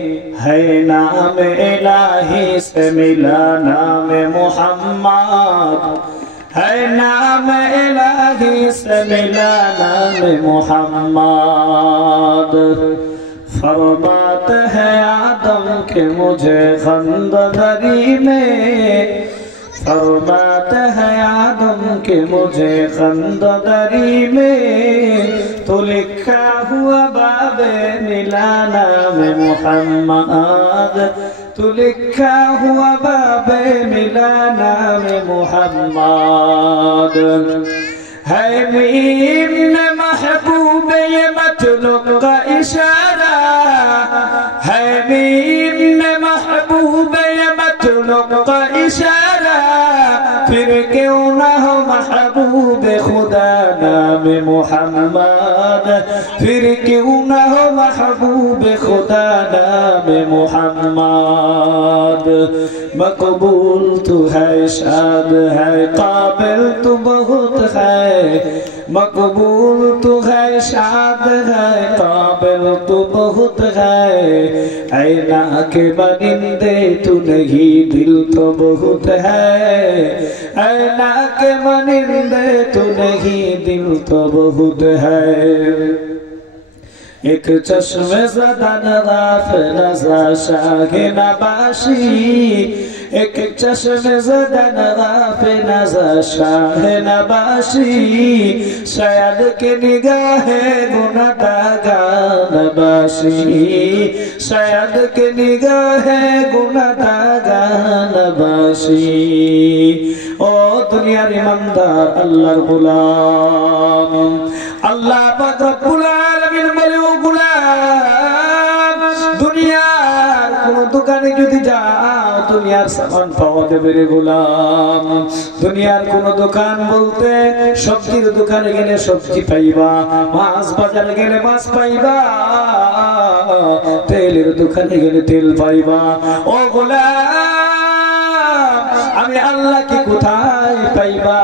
है नाम इलाही से मिला नाम मुहम्मद, है नाम इलाही से मिला नाम मुहम्मद। फरमाते हैं आदम के मुझे खंदरी में, फरमाते हैं आदम के मुझे खंदरी में, तो लिखा हुआ बाबे मिला नाम मुहम्मद, तो लिखा हुआ बाबे मिला नाम मुहम्मद। है मीम ने महबूब ये मतलूब का इशारा, है मीम ने महबूब ये मतलूब का इशारा, फिर क्यों ना हो महबूब खुदा नाम मुहम्मद, फिर क्यों ना हो महबूब खुदा नाम मुहम्मद। मकबूल तू है शाद है काबिल तू बहुत है, मकबूल तू है शाद है काबिल तू बहुत है, ऐना के बनिंदे तू नहीं दिल तो बहुत है, ऐना के बनिंदे तू नहीं दिल तो बहुत है। एक चश्मे ज़दन गाफिल ज़ा शाहे नबाशी, एक चश्मे ज़दन गाफिल ज़ा शाहे नबाशी, शायद के निगाहे गुनाहगा नबाशी, शायद के निगाहे गुनाहगा नबाशी। ओ दुनियार ईमानदार अल्लाहर गुलाम, अल्लाह पाक रब्बुल आलामीन বলে ও গোলাম, দুনিয়ার কোন দোকানে যদি যাও দুনিয়ার সামান পাওয়া যাবে রে গোলাম। দুনিয়ার কোন দোকান বলতে সবজির দোকানে গেলে সবজি পাইবা, মাছ বাজারে গেলে মাছ পাইবা, তেলের দোকানে গেলে তেল পাইবা। ও গোলাম আমি আল্লাহকে কোথায় পাইবা?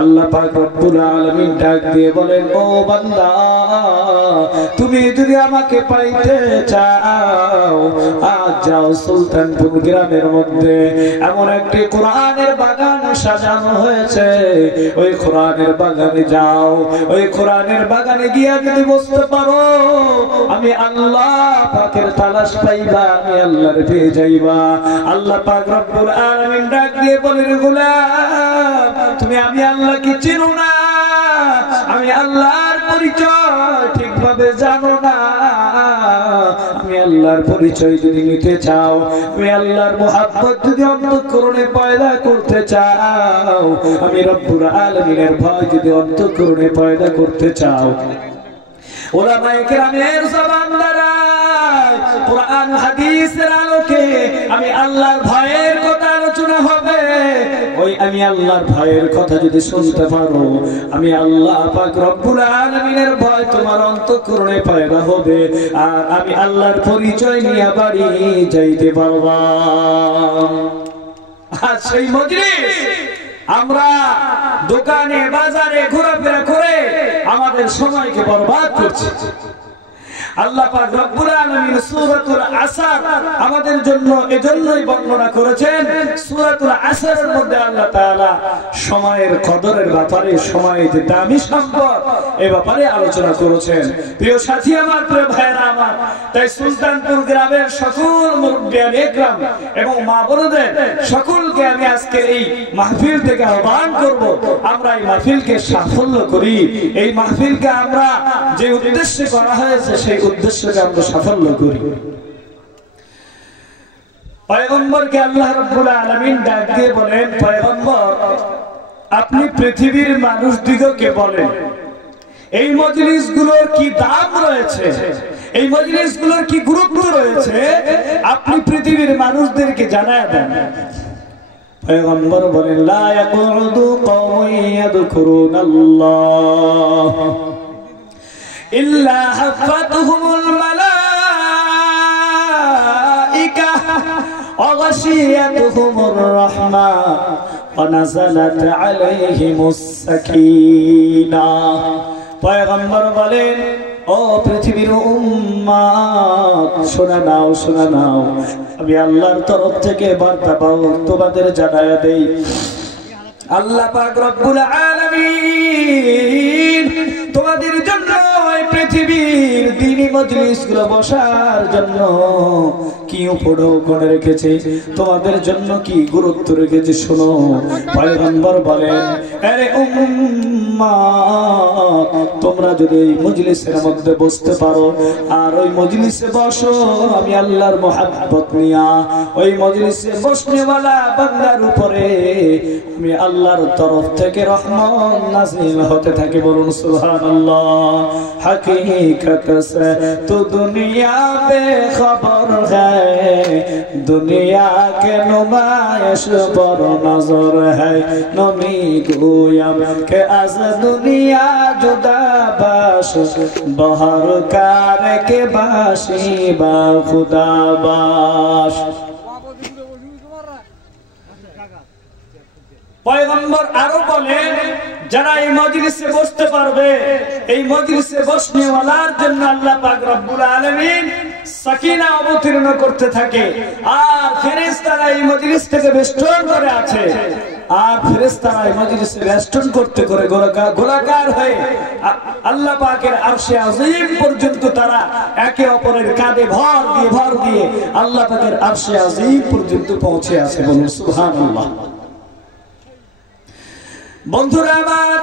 আল্লাহ পাক রব্বুল আলামিন ডাক দিয়ে বলেন, ও বান্দা তুমি যদি আমাকে পাইতে চাও আজ যাও সুলতানপুর গ্রামের মধ্যে এমন একটি কোরআনের বাগান সাজানো হয়েছে, ওই কোরআনের বাগানে যাও, ওই কোরআনের বাগানে গিয়ে যদি বসতে পারো আমি আল্লাহ পাকের তালাশ পাইবা, আমি আল্লাহর পেয়ে যাইবা। আল্লাহ পাক রব্বুল আলামিন ডাক দিয়ে বলেন, গোলাম তুমি আমি আল্লাহকে চিনো না, আমি আল্লাহর পরিচয় ঠিকভাবে জানো না, আমি আল্লাহর পরিচয় যদি নিতে চাও, আমি আল্লাহর মুহাব্বত যদি অন্তঃকরণে পয়দা করতে চাও, আমি রব্বুল আলামিনের ভয় যদি অন্তঃকরণে পয়দা করতে চাও, উলামায়ে কেরামের জবান দ্বারা কুরআন হাদিসের আলোকে আমি আল্লাহর ভয়ের কথা আলোচনা হবে, ওই আমি আল্লাহর ভয়ের কথা যদি শুনতে পারো আমি আল্লাহ পাক রব্বুল আলামিনের ভয় তোমার অন্তঃকরণে পয়দা হবে, আর আমি আল্লাহর পরিচয় নিয়ে বাড়ি যাইতে পারবা। আর সেই মজলিস আমরা দোকানে বাজারে ঘোরাফেরা করে আমাদের সময়কে বরবাদ করছি। আল্লাহ পাক রব্বুল আলামিন সূরাতুল আসর আমাদের জন্য এজন্যই বর্ণনা করেছেন। সূরাতুল আসরের মধ্যে আল্লাহ তাআলা সময়ের কদরের ব্যাপারে, সময়ের যে দামি সম্পদ এই ব্যাপারে আলোচনা করেছেন। প্রিয় সাথী আমার, প্রিয় ভাইরা আমার, তাই সুলতানপুর গ্রামের সকল মুরব্বিয়ান একরাম এবং মা বোনদের সকলকে আমি আজকে এই মাহফিল থেকে আহ্বান করব, আমরা এই মাহফিলকে সাফল্য করি, এই মাহফিলকে আমরা যে উদ্দেশ্যে করা হয়েছে সেই উদ্দেশ্যকে আমরা সাফল্য করি। পয়গম্বরকে আল্লাহ রাব্বুল আলামিন ডাক দিয়ে বলেন, পয়গম্বর আপনি পৃথিবীর মানুষদিগকে বলেন এই মজলিসগুলোর কি দাম রয়েছে, এই মজলিসগুলোর কি গুরুত্ব রয়েছে, আপনি পৃথিবীর মানুষদেরকে জানায় দেন। পয়গম্বর বলেন, লা ইয়াকুদু কওমুন ইয়াযকুরুনাল্লাহ ইল্লা হাফাতুহুমুল মালাইকা ওয়া গাশিয়াতুহুমুর রাহমা ওয়া নাযালাত আলাইহিমুস সাকিনাহ। পয়গম্বর বলেন ও পৃথিবীর উম্মাত, শোনা নাও, শোনা নাও, আমি আল্লাহর তরফ থেকে বার্তা পাও তোমাদের জানায়া দেই। আল্লাহ পাক রব্বুল আলামিন তোমাদের জন্য এই পৃথিবীর দ্বীনি মজলিসগুলো বসার জন্য কি উপদেশ করে রেখেছে, তোমাদের জন্য কি গুরুত্ব রেখেছে শোনো। পয়গম্বর বলেন, আরে উম্মাত, তোমরা যদি এই মজলিসের মধ্যে বসতে পারো আর ওই মজলিসে বসো আমি আল্লাহর মহব্বত নিয়া, ওই মজলিসে বসনেওয়ালা বান্দার উপরে আমি আল্লাহর তরফ থেকে রহমত নাযিল হতে থাকে। বলুন সুবহানাল্লাহ। हकीकत से तो दुनिया बेखबर है, दुनिया के नुमाइश पर नजर है, नमी गोयम के आज दुनिया जुदा बाश, बहर कार के बाशी बा खुदा बाश। পয়গম্বর আরো বলেন, যারা এই মজলিসে বসতে পারবে, এই মজলিসে বসনেওয়ালার জন্য আল্লাহ পাক রব্বুল আলামিন সাকিনা অবতীর্ণ করতে থাকে। আর ফেরেশতারা এই মজলিস থেকে বেষ্টন করে আছে, আর ফেরেশতারা এই মজলিসে বেষ্টন করতে করে গোলাকার হয়ে আল্লাহ পাকের আরশে আজিম পর্যন্ত তারা একে অপরের কাঁধে ভর দিয়ে আল্লাহ পাকের আরশে আজিম পর্যন্ত পৌঁছে আছে। বলুন সুবহানাল্লাহ। বন্ধুরা আমার,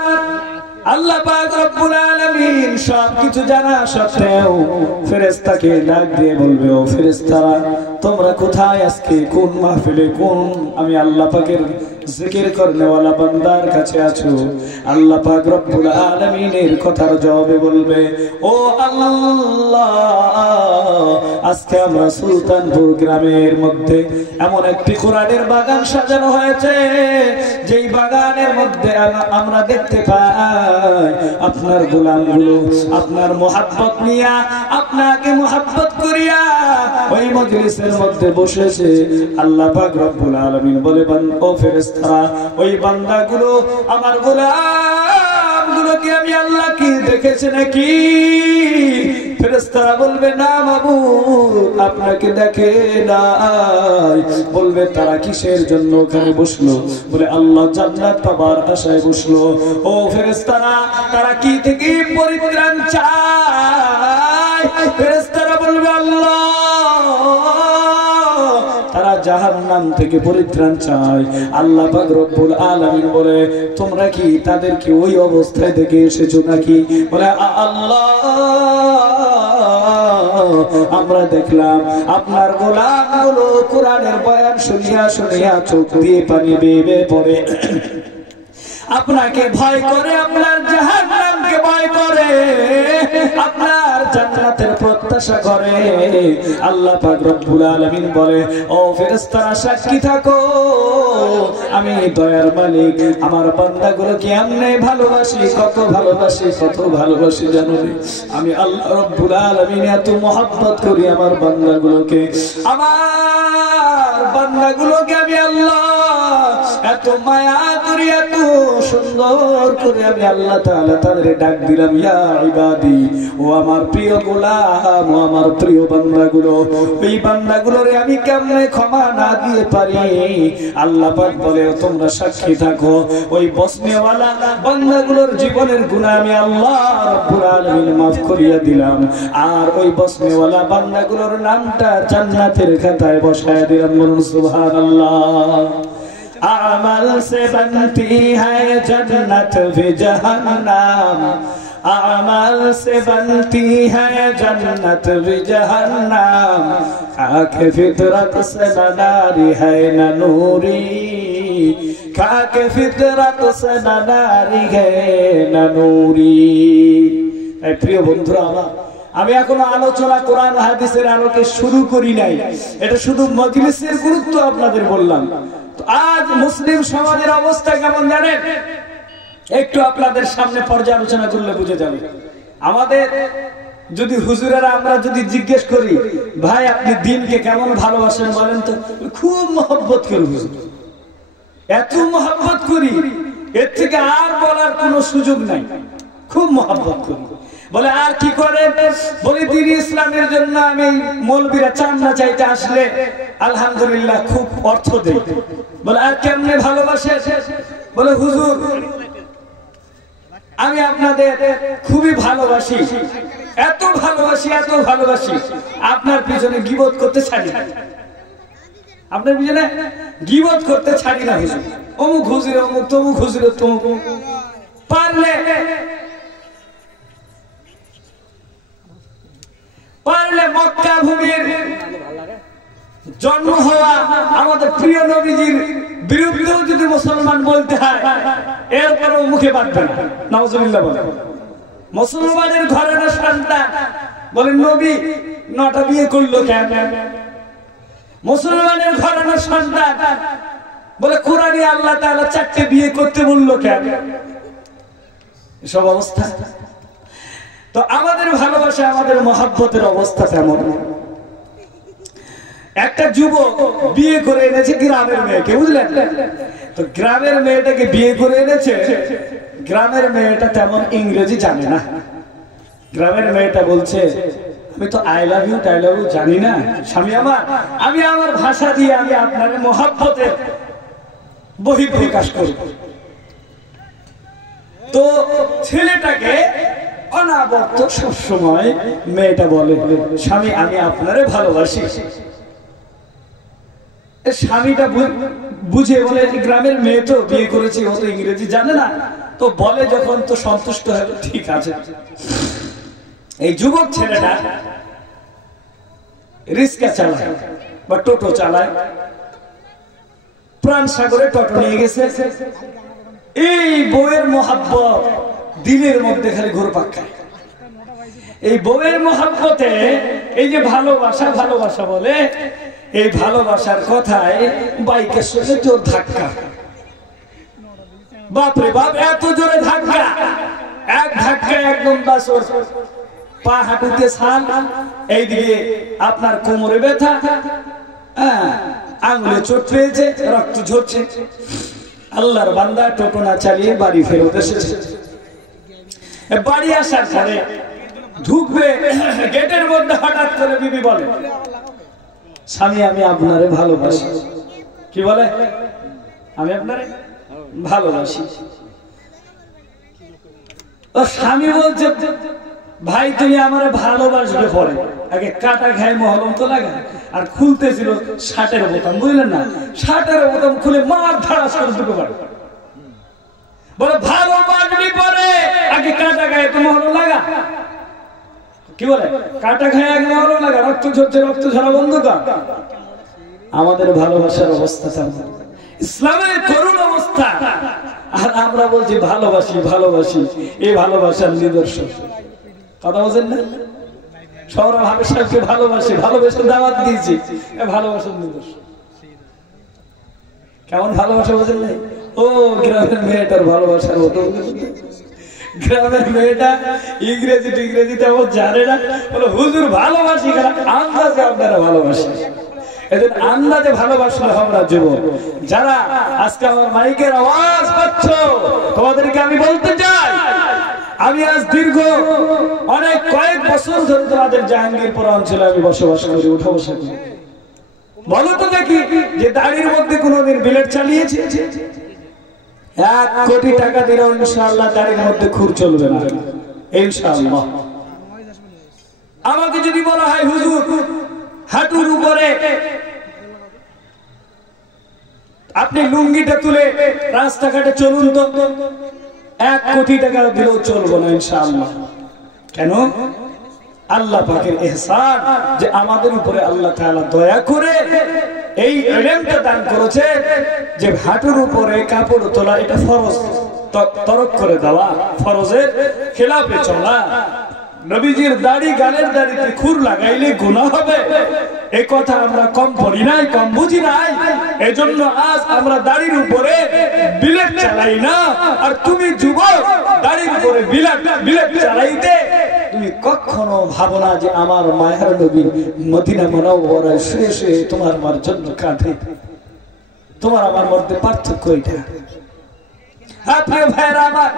আল্লাহ পাক রব্বুল আলামিন সবকিছু জানা সত্ত্বেও ফেরেশতাকে ডাক দিয়ে বলবে, ও ফেরেশতারা তোমরা কোথায় আজকে, কোন মাহফিলে, কোন আমি আল্লাহ পাকের জিকির করনেওয়ালা বান্দার কাছে আছো? আল্লাহ পাক রব্বুল আলামিনের কথার জবাবে বলবে, ও আল্লাহ, আজকে আমরা সুলতানপুর গ্রামের মধ্যে এমন একটি কোরআনের বাগান সাজানো হয়েছে, যেই বাগানের মধ্যে আমরা দেখতে পাই আপনার গোলামগুলো আপনার মোহাব্বত নিয়া, আপনাকে মোহাব্বত করিয়া ওই মজলিসের মধ্যে বসেছে। আল্লাহ পাক রব্বুল আলামিন বলে, ও ফেরেশতারা, ওই বান্দাগুলো আমার গোলামগুলোকে আমি আল্লাহ কি দেখেছে নাকি? ফেরেশতারা বলবে, না মাবুদ, আপনাকে দেখে নাই। বলবে, তারা কিসের জন্য ওখানে বসলো? বলে, আল্লাহ জান্নাত পাবার আশায় বসলো। ও ফেরেশতারা, তারা কি থেকে পরিত্রাণ চায়? ফেরেশতারা বলবে, আল্লাহ, তারা জাহান্নাম থেকে পরিত্রাণ চায়। আল্লাহ পাক রব্বুল আলামিন বলে, তোমরা কি তাদেরকে ওই অবস্থায় দেখে এসেছো নাকি? বলে, আল্লাহ, আমরা দেখলাম আপনার গোলামগুলো কোরআনের বয়ান শুনিয়া শুনিয়া চোখ দিয়ে পানি বেয়ে পড়ে আপনাকে ভয় করে, আপনার জাহান্নামকে ভয় করে, আপনার জান্নাতের প্রত্যাশা করে। আল্লাহ পাক রব্বুল আলামিন বলে, ও ফেরেশতারা সাক্ষী থাকো, আমি দয়ার মালিক আমার বান্দাগুলো কেমনে ভালোবাসি, কত ভালোবাসি, কত ভালোবাসি জানো? আমি আল্লাহ রব্বুল আলামিন এত মহব্বত করি আমার বান্দাগুলোকে, আমার বান্দাগুলোকে আমি আল্লাহ এত মায়া করি, এত সুন্দর করে আমি আল্লাহ তাআলা তাদের ডাক দিলাম, ইয়া ইবাদি, ও আমার প্রিয় গোলাম, ও আমার প্রিয় বান্দাগুলো। এই বান্দাগুলোরে আমি কেমনে ক্ষমা না দিয়ে পারি? আল্লাহ পাক বলে, তোমরা সাক্ষী থাকো, ওই বসনেওয়ালা বান্দাগুলোর জীবনের গুনাহ আমি আল্লাহ রব্বুল আলামিন মাফ করিয়া দিলাম, আর ওই বসনেওয়ালা বান্দাগুলোর নামটা জান্নাতের খাতায় বসায় দিলাম। বলুন সুবহানাল্লাহ। अमल से बनती है जन्नत भी जहन्नम, अमल से बनती है जन्नत भी जहन्नम, खाके फितरत से न नारी है न नूरी, खाके फितरत से न नारी है न नूरी। प्रिय बंधुरा আমার, আমি এখনো আলোচনা কোরআন হাদিসের আলোকে শুরু করি নাই, এটা শুধু মজলিসের গুরুত্ব আপনাদের বললাম। আজ মুসলিম সমাজের অবস্থা কেমন জানেন? একটু আপনাদের সামনে পর্যালোচনা করলে বুঝে যাবে। আমাদের যদি হুজুরেরা আমরা যদি জিজ্ঞেস করি, ভাই আপনি দিনকে কেমন ভালোবাসেন বলেন তো, খুব মহব্বত করি হুজুর, এত মহব্বত করি, এর থেকে আর বলার কোনো সুযোগ নাই, খুব মহব্বত করি। বলে আর কি করে? বলে দ্বীন ইসলামের জন্য আমি মৌলবীরা চান্দা চাইতে আসলে আলহামদুলিল্লাহ খুব অর্থ দেই। বলে আর কেমনে ভালোবাসে? বলে হুজুর আমি আপনাদের খুবই ভালোবাসি, এত ভালোবাসি এত ভালোবাসি, আপনার পিছনে গীবত করতে ছাড়ি না, আপনার পিছনে গীবত করতে ছাড়ি না হুজুর। অমুক হুজুর অমুক, তমুক হুজুর তমুক। পারলে মক্কা ভূমির জন্ম হওয়া আমাদের প্রিয় নবীজির বিরুদ্ধেও যদি মুসলমান বলতে হয়, এরপরও মুখে বাঁধবে না। নাউজুবিল্লাহ বলে মুসলমানের ঘরের সন্তান বলেন নবী 9টা বিয়ে করলো কেন? মুসলমানের ঘরের সন্তান বলে কোরআনে আল্লাহ তাআলা 4টে বিয়ে করতে বললো কেন? এসব অবস্থা। তো আমাদের ভালোবাসা আমাদের মহব্বতের অবস্থা তেমন। একটা যুবক বিয়ে করে এনেছে গ্রামের মেয়েকে, বুঝলেন? তো গ্রামের মেয়েটাকে বিয়ে করে এনেছে, গ্রামের মেয়েটা তেমন ইংরেজি জানে না। গ্রামের মেয়েটা বলছে আমি তো আই লাভ ইউ টাই লাভ ইউ জানি না স্বামী আমার, আমি আমার ভাষা দিয়ে আমি আপনার মহব্বতের বহিঃপ্রকাশ করব। তো ছেলেটাকে অনাবর্ত সবসময় মেয়েটা বলে স্বামী আমি আপনারে ভালোবাসি। স্বামীটা বুঝে বলে গ্রামের মেয়ে তো বিয়ে করেছে, ও তো ইংরেজি জানে না, তো বলে যখন তো সন্তুষ্ট হলো, ঠিক আছে। এই যুবক ছেলেটা রিক্সা চালায় বা টোটো চালায়, প্রাণ সাগরে টোটো নিয়ে গেছে। এই বউয়ের মহাব্বত দিলের মধ্যে খালি ঘুরপাক খায়। এই বউয়ের মহাব্বতে এই যে ভালোবাসা ভালোবাসা বলে, এই ভালোবাসার কথায় বাইকের সঙ্গে জোর ধাক্কা, বাপরে বাপ এত জোরে ধাক্কা, এক ধাক্কায় একদম বাস পা হাঁটুতে ছাল, এইদিকে আপনার কোমরে ব্যথা, আঙুলে চোট পেয়েছে, রক্ত ঝরছে। আল্লাহর বান্দা টোটো না চালিয়ে বাড়ি ফেরত এসেছে। বাড়ি আসার পরে ঢুকবে, গেটের মধ্যে হঠাৎ করে বিবি বলে স্বামী আমি আপনারে ভালোবাসি। কি বলে? আমি আপনারে ভালোবাসি। ও স্বামী বলছে ভাই তুমি আমারে ভালোবাসবে পরে, আগে কাটা খায় মহলম তো লাগে। আর খুলতেছিল শার্টের বোতাম, বুঝলেন না? শার্টের বোতাম খুলে মার ধারাস করে ঢুকে পড়ে। বলে ভালোবাসবি পরে, আগে কাটা খায় তো মহলম লাগা। কি বলে? কাটা খায় আগে মহলম লাগা, রক্ত ঝরছে, রক্ত ঝরা বন্ধ কর। আমাদের ভালোবাসার অবস্থা তেমন, ইসলামের করুণ অবস্থা। আর আমরা বলছি ভালোবাসি ভালোবাসি, এই ভালোবাসার নিদর্শন। কথা বলছেন না? সৌরভ হাবিব সাহেবকে ভালোবাসি, ভালোবেসে দাওয়াত দিয়েছি, ভালোবাসার নিদর্শন। কেমন ভালোবাসা বোঝেন নাই? ও গ্রামের মেয়েটার ভালোবাসার মতো। গ্রামের মেয়েটা ইংরেজি টিংরেজি তেমন জানে না, বলে হুজুর ভালোবাসি, আন্দাজে আপনারা ভালোবাসি। এদের আন্দাজে ভালোবাসলে আমরা যুবক যারা আজকে আমার মাইকের আওয়াজ পাচ্ছ, তোমাদেরকে আমি বলতে চাই, আমি আজ দীর্ঘ অনেক কয়েক বছর ধরে তোমাদের জাহাঙ্গীরপুর অঞ্চলে আমি বসবাস করি, উঠা বসা করি। বলো তো দেখি যে দাড়ির মধ্যে কোনোদিন বিলেট চালিয়েছে? 1 কোটি টাকা দিলেও ইনশাআল্লাহ দাড়ির মধ্যে খুর চলবে না, ইনশাআল্লাহ। আমাকে যদি বলা হয় হুজুর হাঁটুর উপরে আপনি লুঙ্গিটা তুলে রাস্তাঘাটে চলুন তো, 1 কোটি টাকা দিলেও চলবো না ইনশাআল্লাহ। কেন? আল্লাহ পাকের ইহসান যে আমাদের উপরে আল্লাহ তাআলা দয়া করে এই ইলমটা দান করেছে যে হাঁটুর উপরে কাপড় তোলা এটা ফরজ, তরক করে দেওয়া, ফরজের খেলাফে চলা। নবীজির দাড়ি, গালের দাড়িতে খুর লাগাইলে গুনাহ হবে, এই কথা আমরা কম পড়ি নাই, কম বুঝি নাই। এজন্য আজ আমরা দাড়ির উপরে বিলেট চালাই না। আর তুমি যুবক দাড়ির উপরে বিলেট চালাইতে তুমি কখনো ভাবো না যে আমার মায়ের নবী মদিনা মুনাওয়ারায় শুয়ে শুয়ে তোমার আমার জন্য কাঁদে। তোমার আমার মধ্যে পার্থক্য এটা। প্রিয় ভাইরা আমার,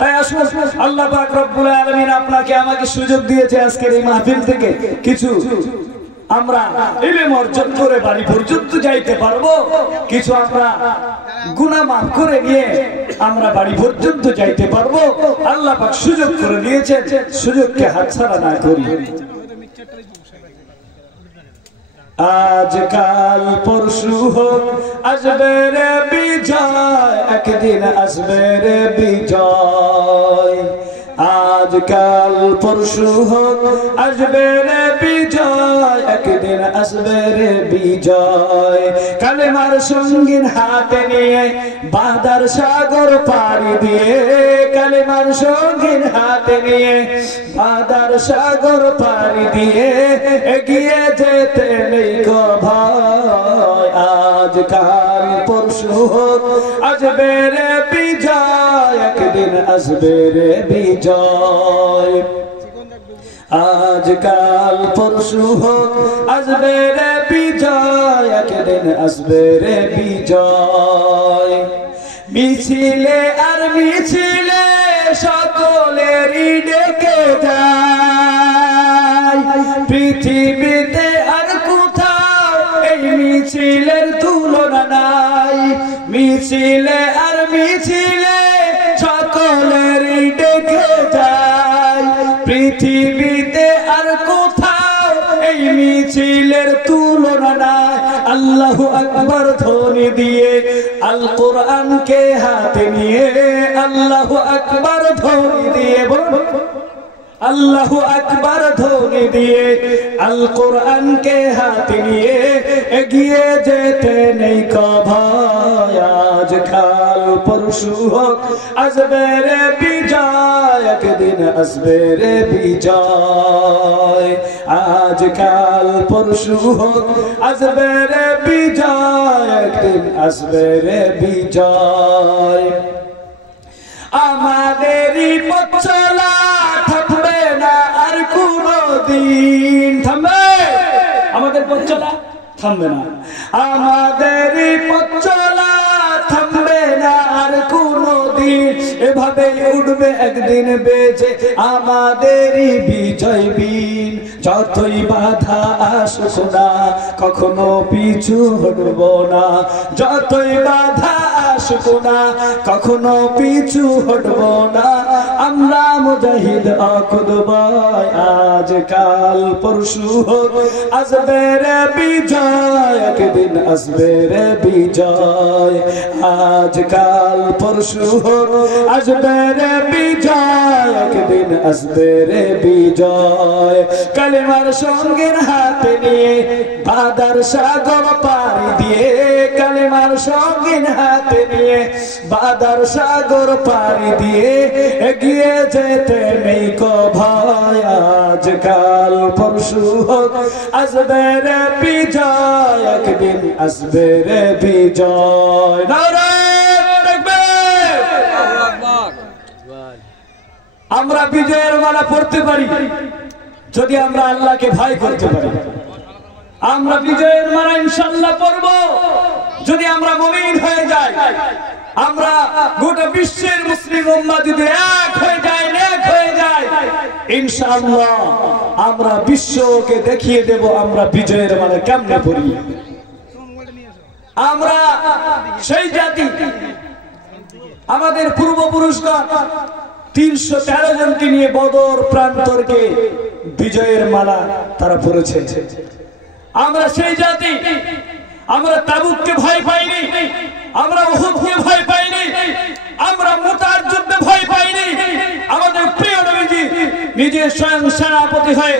তাই আসুন আল্লাহ পাক রব্বুল আলামিন আপনাকে আমাকে সুযোগ দিয়েছে আজকের এই মাহফিল থেকে কিছু আমরা ইলম অর্জন করে বাড়ি পর্যন্ত যাইতে পারবো, কিছু আমরা গুনাহ মাফ করে নিয়ে আমরা বাড়ি পর্যন্ত যাইতে পারবো। আল্লাহ পাক সুযোগ করে দিয়েছেন, সুযোগকে হাতছাড়া না করি। আজকাল পরশু হোক আসবে রে বিজয়, একদিন আসবে রে বিজয়। আজকাল পরশু হোক আসবে রে বিজয়, একদিন আসবে রে বিজয়। কালেমার সঙ্গীন হাতে নিয়ে বাঁধার সাগর পাড়ি দিয়ে, কালেমার সঙ্গীন হাতে নিয়ে বাঁধার সাগর পাড়ি দিয়ে এগিয়ে যেতে নেই গো ভয়। আজকাল পরশু হোক আসবে রে বিজয়, একদিন আসবে রে বিজয়। আজকাল পরশু হোক আসবে রে বিজয়, একদিন আসবে রে বিজয়। মিছিলে আর মিছিলে সকলেরই ডেকে যায়, পৃথিবীতে আর কোথাও এই মিছিলের তুলনা নাই। মিছিলে আর মিছিলে সকলেরই ডেকে যায়, পৃথিবীতে আর কোথাও এই মিছিলের তুলনা নাই। আল্লাহু আকবার ধ্বনি দিয়ে আল কোরআনকে হাতে নিয়ে, আল্লাহু আকবার ধ্বনি দিয়ে বলুন, আল্লাহু আকবার ধ্বনি দিয়ে আল কোরআনকে হাতে নিয়ে এগিয়ে যেতে নেই কো ভয়। আজকাল পরশু হোক আসবে রে বিজয়, একদিন আসবে রে বিজয়। আজকাল পরশু হোক আসবে রে বিজয়, একদিন আসবে রে বিজয়। আমাদেরই পথ চলা থামবে না আর কোনদিন, থামবে আমাদের পথ চলা থামবে না, আমাদেরই পথ চলা থামবে না আর কোনদিন। এভাবে উঠবে একদিন বেজে আমাদেরই বিজয় বিন। যতই বাধা আসুক না কখনো পিছু হটব না, যতই বাধা আসুক না কখনো পিছু হটব না। আমরা মুজাহিদ অকুদবাই, আজকাল পরশু হোক আসবে রে বিজয়, একদিন আসবে রে বিজয়। আজকাল পরশু হোক আসবে রে বিজয়, একদিন আসবে রে বিজয়। কালেমার সঙ্গীন হাতে নিয়ে বাঁধার সাগর পাড়ি দিয়ে, কালেমার সঙ্গীন হাতে নিয়ে বাঁধার সাগর পাড়ি দিয়ে এগিয়ে যেতে নেই কো ভয়। আজকাল পরশু হোক আসবে রে বিজয়, একদিন আসবে রে বিজয়। আমরা বিজয়ের মালা পড়তে পারি যদি আমরা আল্লাহকে ভয় করতে পারি। আমরা বিজয়ের মালা ইনশাআল্লাহ পড়ব যদি আমরা মুমিন হয়ে যাই। আমরা গোটা বিশ্বের মুসলিম উম্মাহ যদি এক হয়ে যায়, এক হয়ে যায়, ইনশাআল্লাহ আমরা বিশ্বকে দেখিয়ে দেব আমরা বিজয়ের মালা কেমনে পড়ি। আমরা সেই জাতি, আমাদের পূর্বপুরুষগণ 313 জনকে নিয়ে বদর প্রান্তরকে বিজয়ের মালা তারা পড়েছে। আমরা সেই জাতি, আমরা তাবুককে ভয় পাইনি, আমরা উহুদকে ভয় পাইনি, আমরা মুতার যুদ্ধে ভয় পাইনি। আমাদের প্রিয় নবীজি নিজে স্বয়ং সেনাপতি হয়ে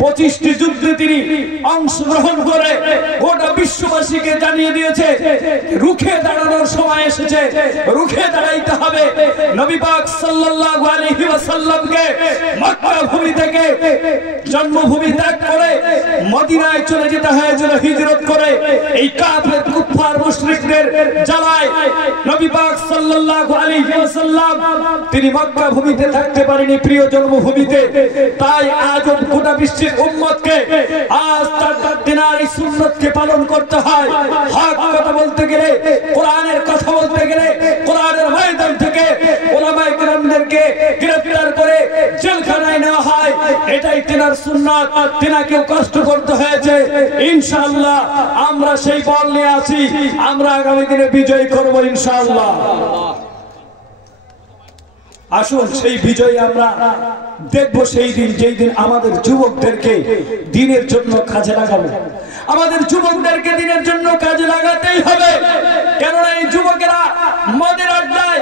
25টি যুদ্ধে তিনি অংশগ্রহণ করে গোটা বিশ্ববাসীকে জানিয়ে দিয়েছে রুখে দাঁড়ানোর সময় এসেছে, রুখে দাঁড়াইতে হবে। নবী পাক সাল্লাল্লাহু আলাইহি ওয়াসাল্লামকে মক্কা ভূমি থেকে জন্মভূমি ত্যাগ করে মদিনায় চলে যেতে হয়েছিল হিজরত করে। এই কাফের কুফার মুশরিকদের জ্বালায় নবী পাক সাল্লাল্লাহু আলাইহি ওয়াসাল্লাম তিনি মক্কা ভূমিতে থাকতে পারেনি, প্রিয় জন্মভূমিতে। তাই আজ গোটা বিশ্বের উম্মতকে আজ তার দিন আল্লাহর এই সুন্নতকে পালন করতে হয়। হক কথা বলতে গেলে, কোরআনের কথা বলতে গেলে, কোরআনের ময়দান থেকে ওলামায়ে কেরামদেরকে গ্রেফতার করে জেলখানায় নেওয়া হয়। এটাই তিনার সুন্নাত। তিনাকেও কষ্ট করতে হয়েছে। ইনশাআল্লাহ আমরা সেই বল নিয়ে আছি। আমরা আগামী দিনে বিজয় করব ইনশাআল্লাহ। আসুন সেই বিজয় আমরা দেখব সেই দিন, যেই দিন আমাদের যুবকদেরকে দিনের জন্য কাজে লাগাবো। আমাদের যুবকদেরকে দিনের জন্য কাজে লাগাতেই হবে। কেননা এই যুবকেরা মদের আড্ডায়,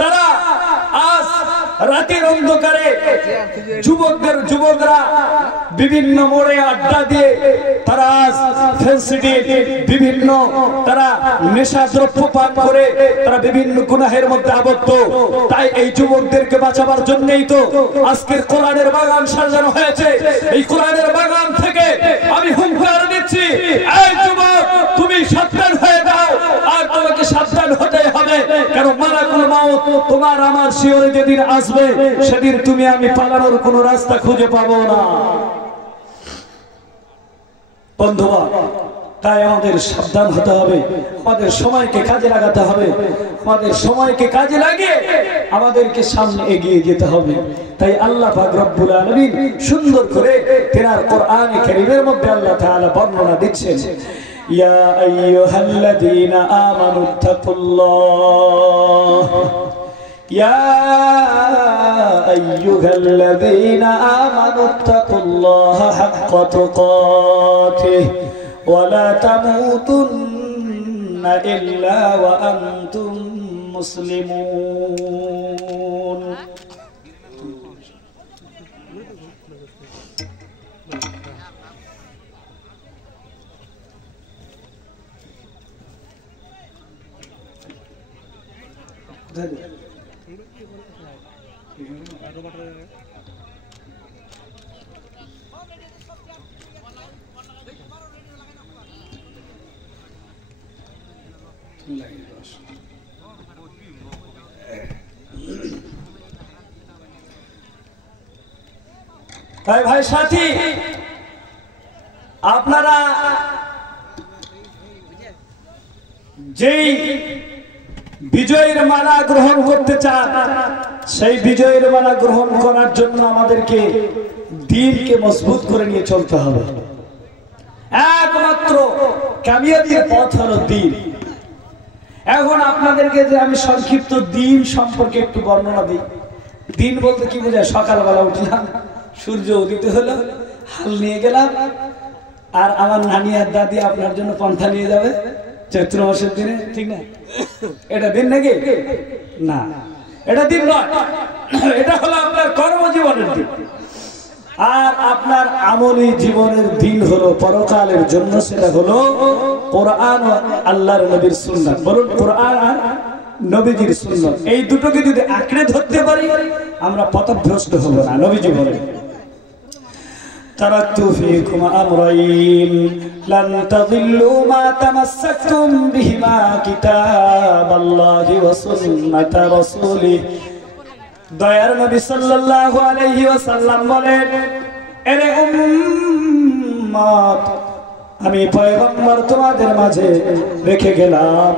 তারা আজ রাতের অন্ধকারে যুবকরা বিভিন্ন মোড়ে আড্ডা দিয়ে তারা আজ ফেন্সিডি বিভিন্ন তারা নেশা দ্রব্য পান করে তারা বিভিন্ন গুনাহের মধ্যে আবদ্ধ। তাই এই যুবকদেরকে বাঁচাবার জন্যই তো আজকের কোরআনের বাগান সাজানো হয়েছে। এই কোরআনের বাগান থেকে আমি হুঁশিয়ারি দিচ্ছি, এই যুবক তুমি সাবধান হয়ে যাও। আর তোমাকে সাবধান হতে হবে, কারণ মালাকুল মাউত তোমার আমার শিওরে যেদিন আসবে, সেদিন তুমি আমি পালানোর কোনো রাস্তা খুঁজে পাবো না। বন্ধুরা, তাই আমাদের সাবধান হতে হবে, আমাদের সময়কে কাজে লাগাতে হবে, আমাদের সময়কে কাজে লাগিয়ে আমাদেরকে সামনে এগিয়ে যেতে হবে। তাই আল্লাহ পাক রব্বুল আলামিন সুন্দর করে তেনার কোরআনে কারীমের মধ্যে আল্লাহ তাআলা বর্ণনা দিচ্ছেন, ইয়া আইয়ুহাল্লাযীনা আমানুত্তাকুল্লাহ, ইয়া আইয়ুহাল্লাযীনা আমানুত্তাকুল্লাহা হাক্কা তুকাতিহি ওয়া লা তামুতুন্না ইল্লা ওয়া আনতুম মুসলিমুন। তাই ভাই সাথী, আপনারা যেই বিজয়ের মালা গ্রহণ করতে চান, সেই বিজয়ের মালা গ্রহণ করার জন্য আমাদেরকে দ্বীনকে মজবুত করে নিয়ে চলতে হবে। একমাত্র কামিয়াবির পথ হলো দ্বীন। এখন আপনাদেরকে যে আমি সংক্ষিপ্ত দ্বীন সম্পর্কে একটু বর্ণনা দিই। দ্বীন বলতে কি বোঝায়? সকালবেলা উঠলাম, সূর্য উদিত হলো, হাল নিয়ে গেলাম, আর আমার নানি আর দাদি আপনার জন্য পন্থা নিয়ে যাবে চৈত্র মাসের দিনে, ঠিক না? এটা দিন নাকি? না, এটা দিন নয়। এটা হলো আপনার কর্মজীবনের দিন। আর আপনার আমলি জীবনের দিন হলো পরকালের জন্য, সেটা হলো কোরআন ও আল্লাহর নবীর সুন্নাত। বলুন, কোরআন আর নবীজির সুন্নাত, এই দুটোকে যদি আঁকড়ে ধরতে পারি আমরা পথভ্রষ্ট হব না। নবীজি বলেন, তারাকতু ফীকুম আমরাইন লান তাযিল্লু মা তামাসসাকতুম বিহিমা কিতাবাল্লাহি ওয়া সুন্নাতা রাসূলিহি। দয়ার নবী সাল্লাল্লাহু আলাইহি ওয়াসাল্লাম বলেন, এরে উম্মত, আমি পয়গম্বর তোমাদের মাঝে রেখে গেলাম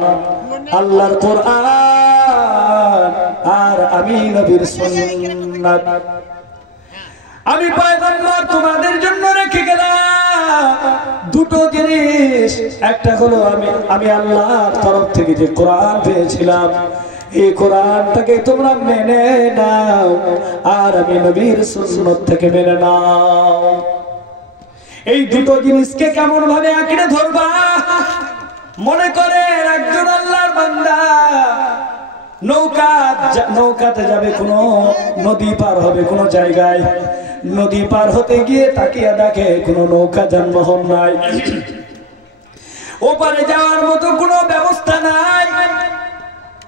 আল্লাহর কোরআন আর আমি নবীর সুন্নাত। আমি পয়গম্বর তোমাদের জন্য রেখে গেলাম দুটো জিনিস। একটা হলো আমি আল্লাহর তরফ থেকে যে কোরআন পেয়েছিলাম, এই কোরআনটাকে তোমরা মেনে নাও, আর আমি নবীর সুন্নাত থেকে মেনে নাও। এই দুটো জিনিসকে কেমন ভাবে আঁকড়ে ধরবা? মনে করে একজন আল্লাহর বান্দা নৌকাতে যাবে, কোনো নদী পার হবে কোনো জায়গায়, নদী পার হতে গিয়ে তাকিয়ে দেখে কোনো নৌকা যানবাহন নাই, ওপারে যাওয়ার মতো কোনো ব্যবস্থা নাই,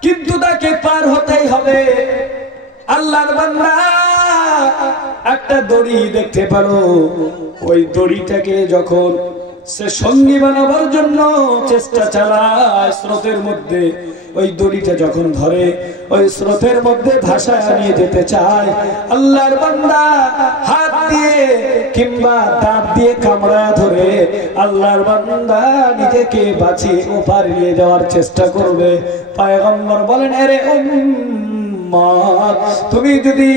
কিন্তু তাকে পার হতেই হবে। আল্লাহর বান্দা একটা দড়ি দেখতে পারো, ওই দড়িটাকে যখন সে সঙ্গী বানাবার জন্য চেষ্টা চালায় স্রোতের মধ্যে, ওই দড়িটা যখন ধরে ওই স্রোতের মধ্যে ভাসায় নিয়ে যেতে চায়, আল্লাহর বান্দা হাত দিয়ে কিংবা দাঁত দিয়ে কামড়া ধরে আল্লাহর বান্দা নিজেকে বাঁচিয়ে ওপার নিয়ে যাওয়ার চেষ্টা করবে। পয়গম্বর বলেন, আরে উম্মত, তুমি যদি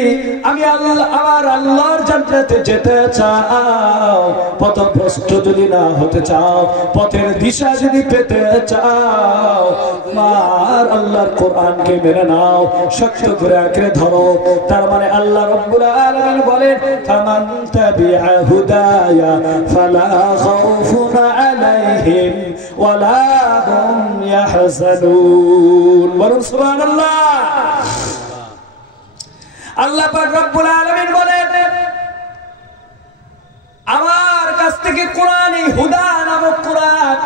আমার আল্লাহর জান্নাতে যেতে চাও, পথভ্রষ্ট যদি না হতে চাও, পথের দিশা যদি পেতে চাও, আমার আল্লাহর কোরআনকে মেনে নাও, শক্ত করে আঁকড়ে ধরো। তার মানে আল্লাহ রাব্বুল আলামিন বলেন, ফামান তাবিআ হুদায়া ফালা খাউফুন আলাইহিম ওয়ালা হুম ইয়াহজানুন। বলুন সুবহানাল্লাহ। আল্লাহ পাক রব্বুল আলামিন বলেন, আমার কাছ থেকে কোরআনে হুদা নামক কোরআন,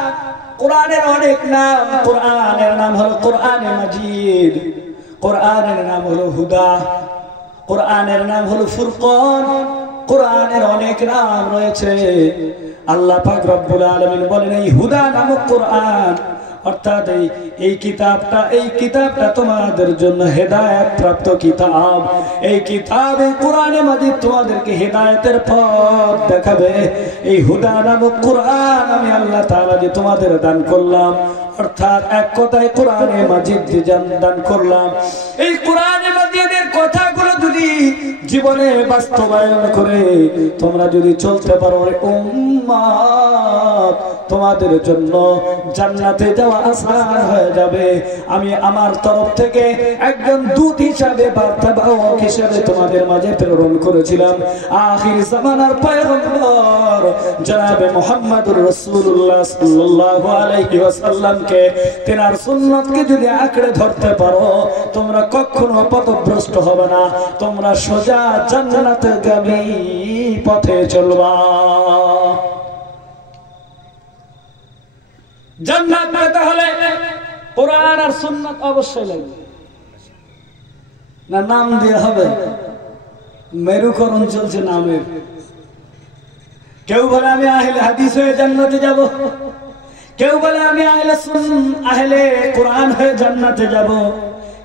কোরআনের অনেক নাম, কোরআনের নাম হলো কোরআনে মাজিদ, কোরআনের নাম হলো হুদা, কোরআনের নাম হলো ফুরকান, কোরআনের অনেক নাম রয়েছে। আল্লাহ পাক রব্বুল আলামিন বলেন, এই হুদা নামক কোরআন অর্থাৎ এই কিতাবটা তোমাদের জন্য হেদায়েত প্রাপ্ত কিতাব। এই কিতাব, এই কোরআনে মাজিদ তোমাদেরকে হেদায়েতের পথ দেখাবে। এই হুদা নামক কোরআন আমি আল্লাহ তাআলা যে তোমাদের দান করলাম, অর্থাৎ এক কথায় কোরআনে মাজিদ দান করলাম। এই কোরআনে মাজিদের কথাগুলো যদি জীবনে বাস্তবায়ন করে তোমরা যদি চলতে পারো, উম্মত, তোমাদের জন্য জান্নাতে যাওয়া আসান হয়ে যাবে। আমি আমার তরফ থেকে একজন দূত হিসাবে, বার্তাবাহক হিসাবে তোমাদের মাঝে প্রেরণ করেছিলাম আখির জামানার পয়গম্বর জনাবে মুহাম্মদুর রাসূলুল্লাহ সাল্লাল্লাহু আলাইহি ওয়াসাল্লামকে। তেনার সুন্নতকে যদি আঁকড়ে ধরতে পারো, তোমরা কখনো পথভ্রষ্ট হবে না, তোমরা সোজা জান্নাতগামী পথে চলবা। জান্নাত পেতে হলে কোরআন আর সুন্নাত অবশ্যই লাগবে, না নাম দিয়ে হবে? মেরুকরণ চলছে নামের। কেউ বলে আমি আহলে হাদিস হয়ে জান্নাতে যাব, কেউ বলে আমি আহলে কোরআন হয়ে জান্নাতে যাব,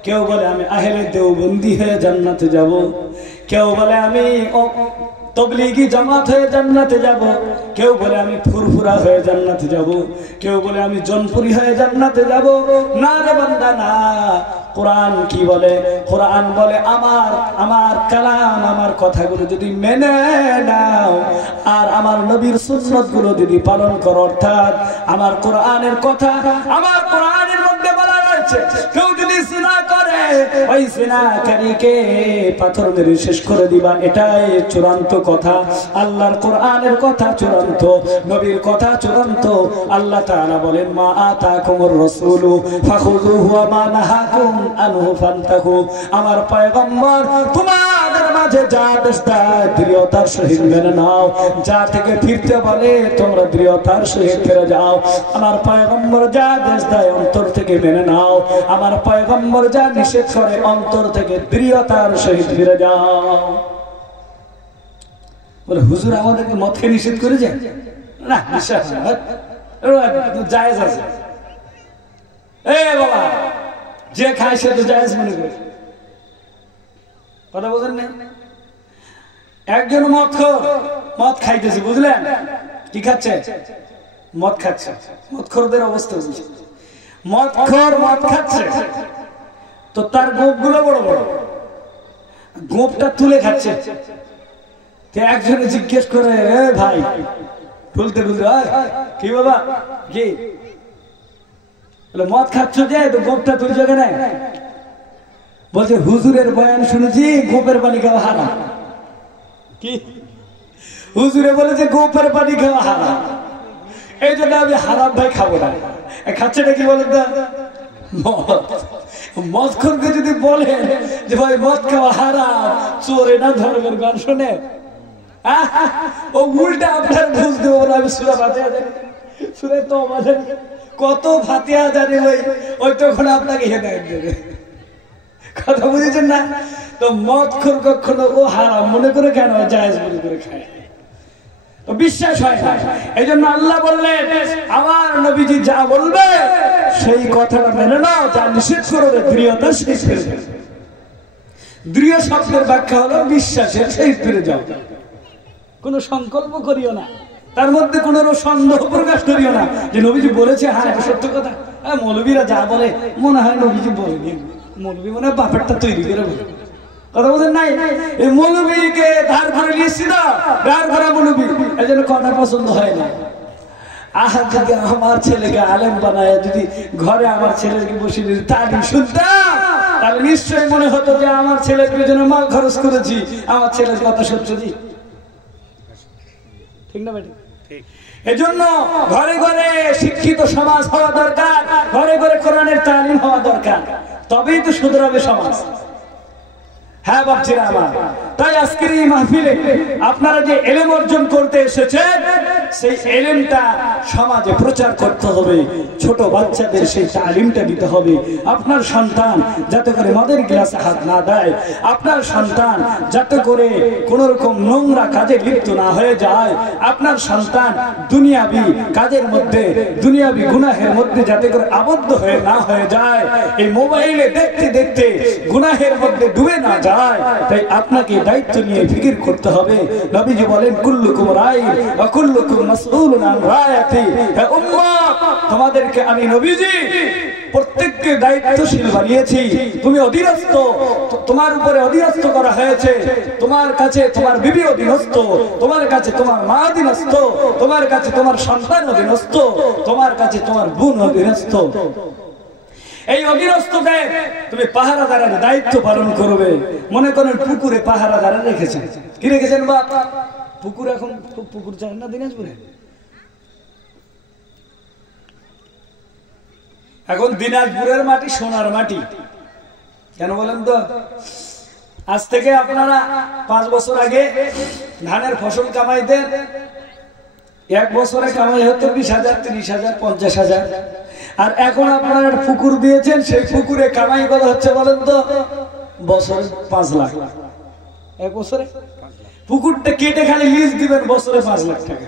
কেউ বলে আমি আহলে দেওবন্দি হয়ে জান্নাতে যাব, কেউ বলে আমি তবলিগি জামাত হয়ে জান্নাতে যাব, কেউ বলে আমি ফুরফুরা হয়ে জান্নাতে যাব, কেউ বলে আমি জনপুরি হয়ে জান্নাতে যাব। না রে বান্দা, না। কোরআন কি বলে? কোরআন বলে আমার কালাম, আমার কথাগুলো যদি মেনে নাও আর আমার নবীর সুন্নাত গুলো যদি পালন করো, অর্থাৎ আমার কোরআনের কথা, আমার কোরআনের মধ্যে বলা রয়েছে কেউ যদি জিনা করে, ওই জিনাকারীকে পাথর মেরে শেষ করে দিবা, এটাই চূড়ান্ত কথা। আল্লাহর কোরআনের কথা চূড়ান্ত, নবীর কথা চূড়ান্ত। আল্লাহ তাআলা বলেন, মা আতাকুমুর রাসূলু ফাখুযুহু ওয়া মা নাহাকুম আনহু ফান্তাহু। আমার পয়গম্বর তোমাদের মাঝে যা আদেশ দেয় দৃঢ়তার সহিত মেনে নাও, যা থেকে ফিরতে বলে তোমরা দৃঢ়তার সহিত ফিরে যাও। আমার পয়গম্বর যা আদেশ দেয় অন্তর থেকে মেনে নাও, আমার পয়গম্বর যা নিষেধ করে অন্তর থেকে দৃঢ়তার সহিত ফিরে যাও। বলে হুজুর আমাদেরকে মদ খেয়ে নিষেধ করে যায় না, বিশ্বাস জায়েজ আছে। এ বাবা, যে খায় সে তো জায়েজ মনে করে, কথা বোঝেন না? একজন মদ খাইতেছে, বুঝলেন? কি খাচ্ছে? মদ খাচ্ছে। মদখোরদের অবস্থা বুঝছে। মদখোর মদ খাচ্ছে, তো তার গোপগুলো বড় বড়, গোপটা তুলে খাচ্ছে। একজনে জিজ্ঞেস করে, এ ভাই, তুলতে কি বাবা কি মদ খাচ্ছ যে, তো গোপটা তুলছো কেন? বলছে হুজুরের বয়ান শুনেছি গোপের পানি খাওয়া হারাম। কি হুজুরে বলেছে গোপের পানি খাওয়া হারাম, এই জন্য আমি হারাম ভাই খাবো না। খাচ্ছে নাকি বলেন না? মদখোরকে যদি বলে যে ভাই মদ খাওয়া হারাম, চোরে না ধর্মের গান শোনে, ও উল্টা আপনার বুঝ দেবো না। আমি সূরা ফাতিহা জানি, সূরা তওবা জানি, কত ফাতিহা জানি, ওই তখন আপনাকে হেদায়েত দেবে। কথা বুঝেছেন না? তো মদখোর কখনো ও হারাম মনে করে কেন, জায়েজ মনে করে খায়, বিশ্বাস হয় না। এই জন্য আল্লাহ বললেন, আমার নবীজি যা বলবে সেই কথাটা মেনে নাও, যা নিষেধ করবে দৃঢ়তার সহিত ফিরে যাও। দৃঢ় শব্দের ব্যাখ্যা হলো বিশ্বাসের সহিত ফিরে যাও। কোনো সংকল্প করিও না, তার মধ্যে কোনো সন্দেহ প্রকাশ করিও না যে নবীজি বলেছে হ্যাঁ এটা সত্য কথা। হ্যাঁ, মৌলবীরা যা বলে মনে হয় নবীজি বলেনি, মৌলবী মনে হয় বাপেরটা তৈরি করে বলে, কথা বলেন নাই? এই মৌলবীকে ধার করে নিয়েছি না, ধার করা মৌলবী, এই জন্য কথা পছন্দ হয় না। আহা, যদি আমার ছেলেকে আলেম বানায়, যদি ঘরে আমার ছেলেকে বসে যদি তালিম শুনতাম, তাহলে নিশ্চয়ই মনে হতো যে আমার ছেলের পেছনে মাল খরচ করেছি, আমার ছেলের কথা সত্য। জি ঠিক না বেটি? এজন্য ঘরে ঘরে শিক্ষিত সমাজ হওয়া দরকার, ঘরে ঘরে কোরআনের তালিম হওয়া দরকার, তবেই তো শুধরাবে সমাজ। হ্যাঁ বাপজিরা আমার, তাই আজকের এই মাহফিলে আপনারা যে ইলম অর্জন করতে এসেছেন, সেই ইলমটা সমাজে প্রচার করতে হবে, ছোট বাচ্চাদের সেই তালিমটা দিতে হবে। আপনার সন্তান যাতে করে মদের গ্লাসে হাত না দেয়, আপনার সন্তান যাতে করে কোন রকম নোংরা কাজে লিপ্ত না হয়ে যায়, আপনার সন্তান দুনিয়াবি কাজের মধ্যে, দুনিয়াবি গুনাহের মধ্যে যাতে করে আবদ্ধ হয়ে না হয়ে যায়, এই মোবাইলে দেখতে দেখতে গুনাহের মধ্যে ডুবে না যায়। তাই আপনাকে দায়িত্ব নিয়ে ফিকির করতে হবে। নবীজি বলেন কুল্লুকুম রাইন ওয়া কুল্লুকুম মাসউলুন আন রায়াতি। হে উম্মত, তোমাদেরকে আমি নবীজি প্রত্যেককে দায়িত্বশীল বানিয়েছি। তুমি অধীনস্থ, তোমার উপরে অধীনস্থ করা হয়েছে। তোমার কাছে তোমার বিবি অধীনস্থ, তোমার কাছে তোমার মা অধীনস্থ, তোমার কাছে তোমার সন্তান অধীনস্থ, তোমার কাছে তোমার বোন অধীনস্থ। এই অধীনস্থকে তুমি পাহারাদারের দায়িত্ব পালন করবে। মনে করেন পুকুরে পাহারাদার রেখেছেন, কি রেখেছেন বাপ? পুকুর, এখন পুকুর জানেন না দিনাজপুরে? এখন দিনাজপুরের মাটি সোনার মাটি, কেন বলেন তো? আজ থেকে আপনারা 5 বছর আগে ধানের ফসল কামাইতেন, 1 বছরে কামাই হতো 20,000, 30,000, 50,000। আর এখন আপনারা পুকুর দিয়েছেন, সেই পুকুরে কামাই করা হচ্ছে বলেন তো? বছরে 5 লাখ। 1 বছরে পুকুরটা কেটে খালি লিজ দিবেন, বছরে 5 লাখ টাকা।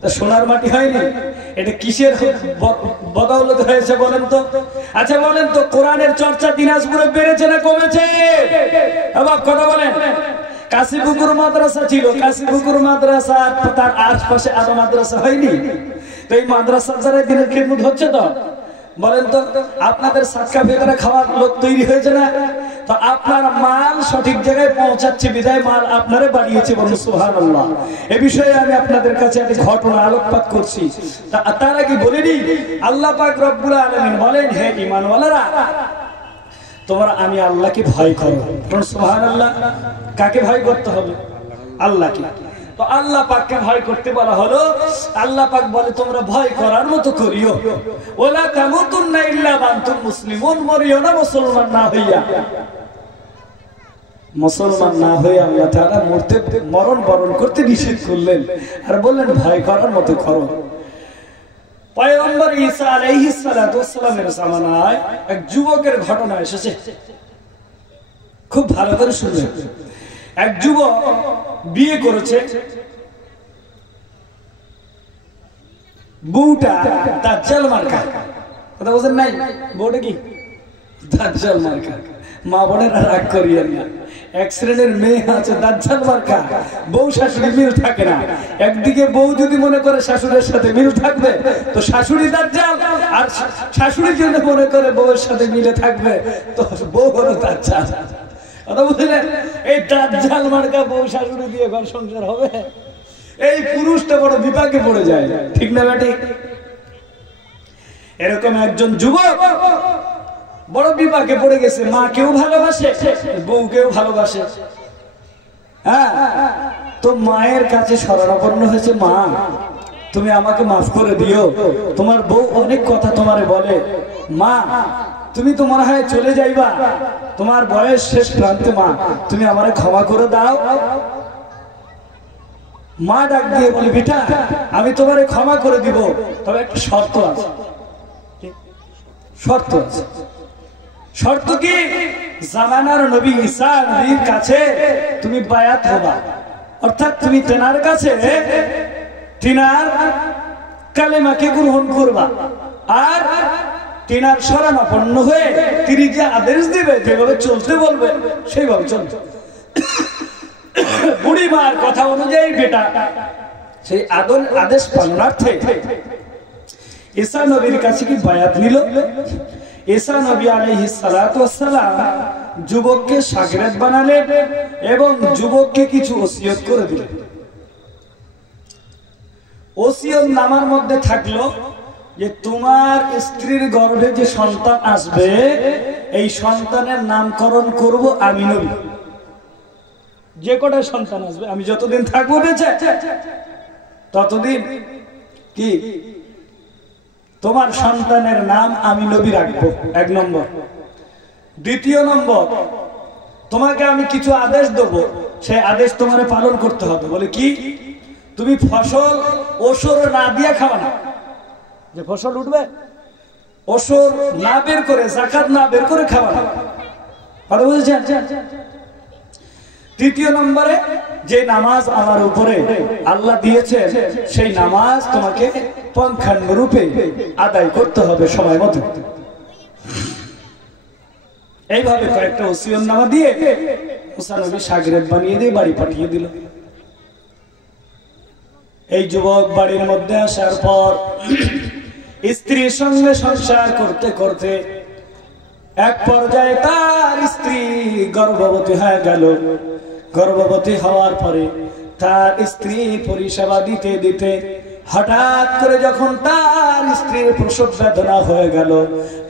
তা সোনার মাটি হয়নি? এটা কিসের বদৌলতে হয়েছে বলেন তো? আচ্ছা বলেন তো, কোরআনের চর্চা দিনাজপুরে বেড়েছে না কমেছে? বাপ কথা বলেন। কাশীপুকুর মাদ্রাসা ছিল, কাশীপুকুর মাদ্রাসা, তার আশপাশে আরো মাদ্রাসা হয়নি? তো এই মাদ্রাসার দ্বারা দিনের খেদমত হচ্ছে তো? বলেন তো, আপনাদের সাতকা ভেতরে খাওয়ার লোক তৈরি হয়েছে না? তো আপনার মাল সঠিক জায়গায় পৌঁছাচ্ছে, বিদায় মাল আপনারে বাড়িয়েছে, বলুন সুবহানাল্লাহ। এই বিষয়ে আমি আপনাদের কাছে একটা ঘটনা আলোকপাত করছি। তার আগে বলে দিই, আল্লাহ পাক রব্বুল আলামিন বলেন, হে ঈমানওয়ালারা, তোমরা আমি আল্লাহকে ভয় করো। বলুন সুবহানাল্লাহ। কাকে ভয় করতে হবে? আল্লাহকে। তো আল্লাহ পাককে ভয় করতে বলা হলো। আল্লাহ পাক বলে তোমরা ভয় করার মতো করিও, ওয়ালা তামুতুন্না ইল্লা ওয়া আনতুম মুসলিমুন, মরিও না মুসলমান না হইয়া। মুসলমান না হয়ে আল্লাহ তাআলা মরণ বরণ করতে নিষেধ করলেন, আর বললেন ভয় করার মতো করো। পয়গম্বর ঈসা আলাইহিস সালাতু ওয়াস সালামের জামানায় এক যুবকের ঘটনা এসেছে, খুব ভালো করে শুনবেন। এক যুবক বিয়ে করেছে, বউটা দাজ্জাল মার্কা। কথা বুঝেন নাই? বউটা কি? দাজ্জাল মার্কা। মা বোনেরা রাগ করিয়েন না, এক শ্রেণীর মেয়ে আছে দাজ্জাল মার্কা, বউ শাশুড়ি মিল থাকে না। একদিকে বউ যদি মনে করে শাশুড়ির সাথে মিল থাকবে, তো শাশুড়ি দাজ্জাল, আর শাশুড়ি যদি মনে করে বউয়ের সাথে মিলে থাকবে, তো বউ হলো দাজ্জাল। কথা বুঝলেন? এই দাজ্জাল মার্কা বউ শাশুড়ি দিয়ে ঘর সংসার হবে? এই পুরুষটা বড় বিপাকে পড়ে যায়, ঠিক না বেটি? এরকম একজন যুবক বড় বিপাকে পড়ে গেছে। মাকেও ভালোবাসে, বউকেও ভালোবাসে। হ্যাঁ, তো মায়ের কাছে শরণাপন্ন হয়েছে, মা তুমি আমাকে মাফ করে দিও, তোমার বউ অনেক কথা তোমারে বলে। মা তুমি তো মনে হয় চলে যাইবা, তোমার বয়স শেষ প্রান্তে, মা তুমি আমারে ক্ষমা করে দাও। মা ডাক দিয়ে বলে, বেটা আমি তোমারে ক্ষমা করে দিব, তবে একটা শর্ত আছে। শর্ত আছে। শর্ত কি? জামানার নবী ঈসা নবীর কাছে তুমি বায়াত হবা, অর্থাৎ তুমি তেনার কাছে তিনার কালেমাকে গ্রহণ করবা, আর তিনার শরণাপন্ন হয়ে তিনি যে আদেশ দিবে, যেভাবে চলতে বলবে সেইভাবে চলবে। বুড়ি মার কথা অনুযায়ী বেটা সেই আদেশ পালনার্থে ঈসা নবীর কাছে কি বায়াত নিল। ঈসা নবী আলাইহিস সালাতু ওয়াস সালাম যুবককে শাগিরদ বানালেন এবং যুবককে কিছু ওসিয়ত করে দিলেন। ওসিয়ত নামার মধ্যে থাকলো যে তোমার স্ত্রীর গর্ভে যে সন্তান আসবে এই সন্তানের নামকরণ করব আমি নবী। যে কটা সন্তান আসবে আমি যতদিন থাকবো বেঁচে ততদিন কি তোমার সন্তানের নাম আমি নবী রাখবো, এক নম্বর। দ্বিতীয় নম্বর, তোমাকে আমি কিছু আদেশ দেবো, সেই আদেশ তোমার পালন করতে হবে। বলে কি? তুমি ফসল ওসর না দিয়ে খাওয়া না, যে ফসল উঠবে ওসর না বের করে, যাকাত না বের করে খাওয়া না, কথা বুঝেছেন? তৃতীয় নম্বরে, যে নামাজ আমার উপরে আল্লাহ দিয়েছেন সেই নামাজ তোমাকে পঙ্খাঙ্গ রূপে আদায় করতে হবে সময় মতো। এইভাবে কয়েকটা ওসিয়তনামা দিয়ে মুসা নবী শাগিরদ বানিয়ে দিয়ে বাড়ি পাঠিয়ে দিল। এই যুবক বাড়ির মধ্যে আসার পর স্ত্রীর সঙ্গে সংসার করতে করতে এক পর্যায়ে তার স্ত্রী গর্ভবতী হয়ে গেল। গর্ভবতী হওয়ার পরে তার স্ত্রী পরিষেবা দিতে দিতে হঠাৎ করে যখন তার স্ত্রীর প্রসব বেদনা হয়ে গেল,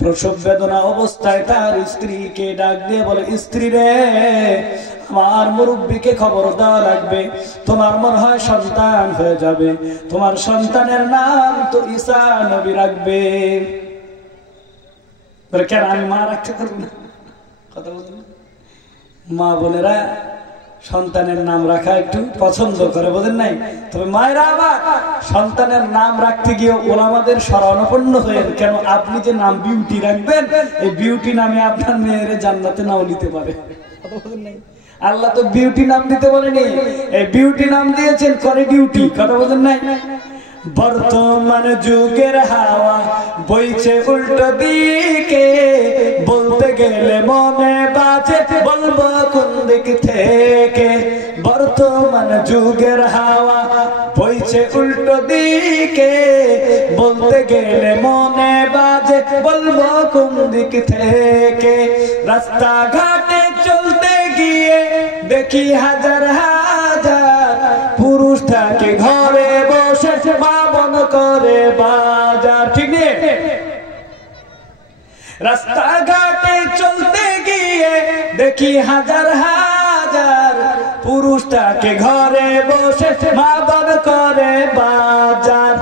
প্রসব বেদনা অবস্থায় তার স্ত্রীকে ডাক দিয়ে বলে, স্ত্রী রে, আমার মুরব্বীকে খবর দেওয়া লাগবে, তোমার মনে হয় সন্তান হয়ে যাবে, তোমার সন্তানের নাম তো ঈসা নবী রাখবে। বলে কেন, আমি মা রাখতে পারবো না? কথা বলুন। মা বোনেরা সন্তানের নাম রাখা একটু পছন্দ করে, বোঝেন নাই? তবে মায়েরা আবার সন্তানের নাম রাখতে গিয়ে ওলামাদের শরণাপন্ন হয়েন, কেন আপনি যে নাম বিউটি রাখবেন, এই বিউটি নামে আপনার মেয়ের জান্নাতে নাও নিতে পারে। কথা বোঝেন নাই? আল্লাহ তো বিউটি নাম দিতে বলেনি, এই বিউটি নাম দিয়েছেন করে ডিউটি। কথা বোঝেন নাই? বর্তমান যুগের হাওয়া বইছে উল্টো দিকে, বলতে গেলে মনে বাজে, বলবো কোন দিক থেকে। বর্তমান যুগের হাওয়া বইছে উল্টো দিকে, বলতে গেলে মনে বাজে, বলবো কোন দিক থেকে। রাস্তাঘাটে চলতে গিয়ে দেখি হাজার হাজার পুরুষ থাকে ঘরে বসে, বাবন করে বাজার। ঠিক নেই? রাস্তাঘাটে চলতে গিয়ে দেখি হাজার হাজার পুরুষ থাকে ঘরে বসে, বাবন করে বাজার।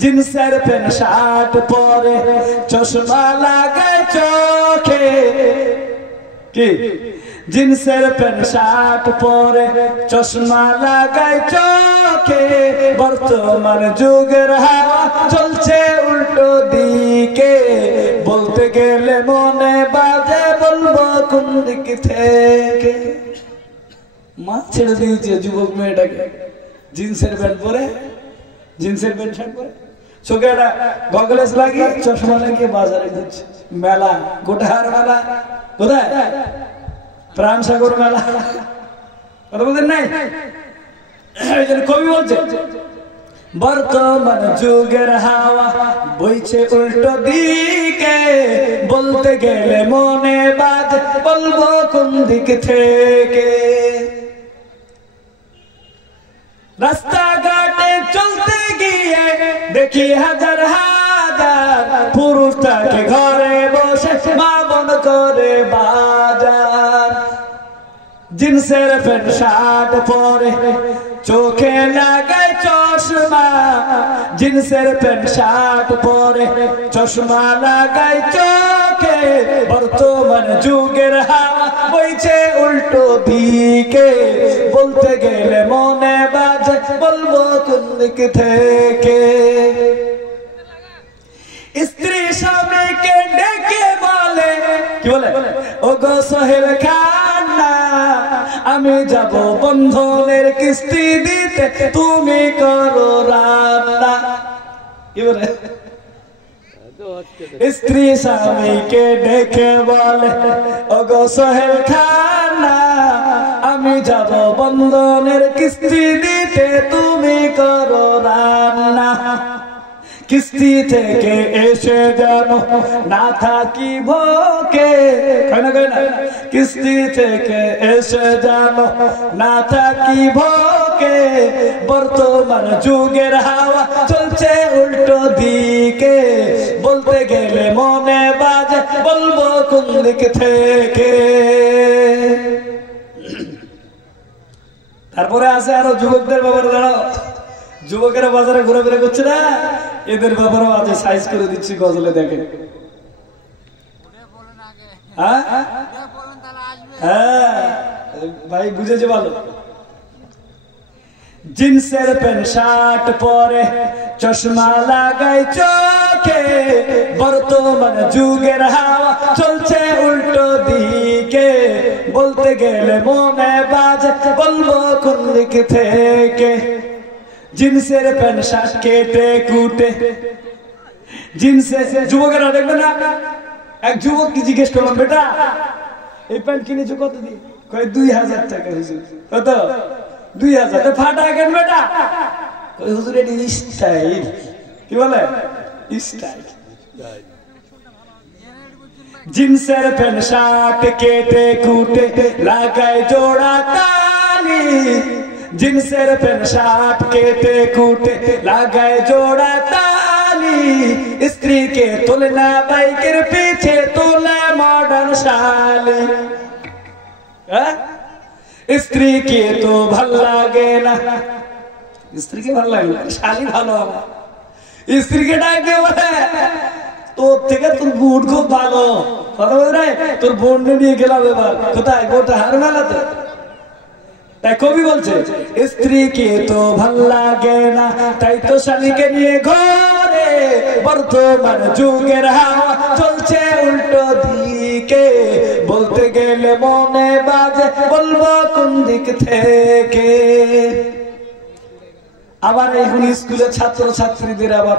জিন্সের প্যান্ট শার্ট পরে, চশমা লাগায় চোখে, কি জিন্সের প্যান্ট শার্ট পরে, চশমা লাগায় চোখে। বর্তমান যুগের হাওয়া চলছে উল্টো দিকে, বলতে গেলে মনে বাজে, বলবো কোন দিক থেকে। মা ছেড়ে দিয়েছে যুবক মেয়েটাকে, জিন্সের প্যান্ট পরে, জিন্সের প্যান্ট শার্ট পরে, চোখে একটা গগলেস লাগিয়ে চশমা লাগিয়ে বাজারে ঘুরছে। মেলা, গোটার মেলা কোথায়? প্রাণ সাগর মেলা। কথা বলতেন নাই? এই জন্য কবি বলছে, বর্তমান যুগের হাওয়া বইছে উল্টো দিকে, বলতে গেলে মনে বাজে, বলবো কোন দিক থেকে। রাস্তাঘাটে চলতে গিয়ে দেখি হাজার হাজার পুরুষ থাকে ঘরে বসে, মা বোন করে বাজার। জিন্সের প্যান্ট শার্ট পরে, চোখে লাগায় চশমা, জিন্সের প্যান্ট শার্ট পরে, চশমা লাগায় চোখে। বর্তমান যুগের হাওয়া বইছে উল্টো দিকে, বলতে গেলে মনে বাজে, বলবো কোন দিক থেকে। স্ত্রী স্বামীকে ডেকে বলে, কি বলে? ও গো সোহেল খান্না, আমি যাব বন্ধনের কিস্তি দিতে, তুমি করো রান্না। কি বলে? স্ত্রী স্বামীকে ডেকে বলে, ও গো সোহেল খান্না, আমি যাব বন্ধনের কিস্তি দিতে, তুমি করো রান্না। কিস্তি থেকে এসে যেন না থাকি ভোকে, কিস্তি থেকে এসে যেন না থাকি ভোকে। বর্তমান যুগের হাওয়া চলছে উল্টো দিকে, বলতে গেলে মনে বাজে বলবো কোন দিক থেকে। তারপরে আছে আরো যুবকদের ব্যাপারে। দাঁড়াও, যুবকেরা বাজারে ঘোরাফেরা করছে না, এদের ব্যাপারেও আছে, সাইজ করে দিচ্ছি গজলে। দেখেন, হ্যাঁ ভাই বুঝেছে ভালো। জিন্সের প্যান্ট শার্ট পরে, চশমা লাগাই চোখে, বর্তমান যুগের হাওয়া চলছে উল্টো দিকে, বলতে গেলে মনে বাজে বলবো কোন দিক থেকে। জিন্সের প্যান্ট শার্ট কেটে কুটে, জিন্সের যুবকেরা দেখবে না, এক যুবক কি জিজ্ঞেস করলাম, বেটা এই প্যান্ট কিনেছো কত দিয়ে? কয় 2000 টাকা। কত? 2000। ফাটা কেন বেটা? হুজুর এটি স্টাইল। কি বলে? স্টাইল। জিন্সের প্যান্ট শার্ট কেটে কুটে লাগায় জোড়া তালি, জিন্সের প্যান্ট শার্ট কেটে কুটে লাগায় জোড়া তালি। স্ত্রীকে তোলে না বাইকের পিছে, তোলে মডার্ন শালি। স্ত্রীকে তো ভাল লাগে না, স্ত্রীকে ভাল লাগে না, শালি ভালো। আমার স্ত্রীকে ডাকে বলে, তোর থেকে তোর বুট খুব ভালো, কথা বল রে, তোর বোন নিয়ে গেলাম এবার। কোথায়? গোটা হার মেলাতে। তাই কবি বলছে, স্ত্রীকে তো ভাল লাগে না, তাই তো শালীকে নিয়ে ঘরে, বর্তমান যুগের হাওয়া চলছে উল্টো দিকে, বলতে গেলে মনে বাজে বলবো কোন দিক থেকে। আবার এখন স্কুলের ছাত্র ছাত্রীদের আবার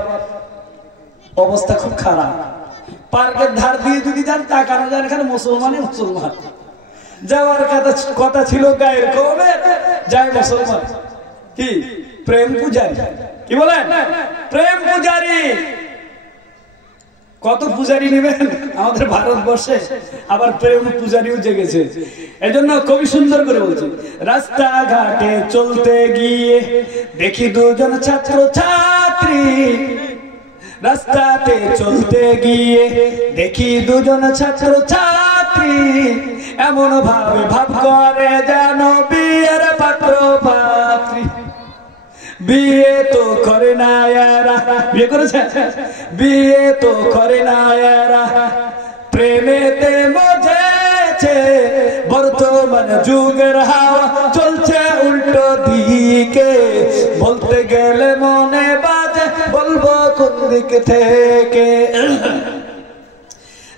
অবস্থা খুব খারাপ। পার্কের ধার দিয়ে যদি যান, তাকানো যান, এখানে মুসলমানই মুসলমান। যাওয়ার কথা ছিল গায়ের কবে, যায় মুসলমান। কি প্রেম পূজারি? কি বলেন? প্রেম পূজারি। কত পূজারি নেবেন আমাদের ভারতবর্ষে? আবার প্রেম পূজারিও জেগেছে। এজন্য কবি সুন্দর করে বলছে, রাস্তাঘাটে চলতে গিয়ে দেখি দুজন ছাত্র ছাত্রী, রাস্তাতে চলতে গিয়ে দেখি দুজন ছাত্র ছাত্রী, এমন ভাবে ভাব করে যেন বিয়ের পাত্র পাত্রী। বিয়ে তো করে না এরা, বিয়ে করেছে? বিয়ে তো করে না এরা, প্রেমেতে মজেছে, বর্তমান যুগের হাওয়া চলছে উল্টো দিকে, বলতে গেলে মনে বাজে বলবো কোন দিক থেকে।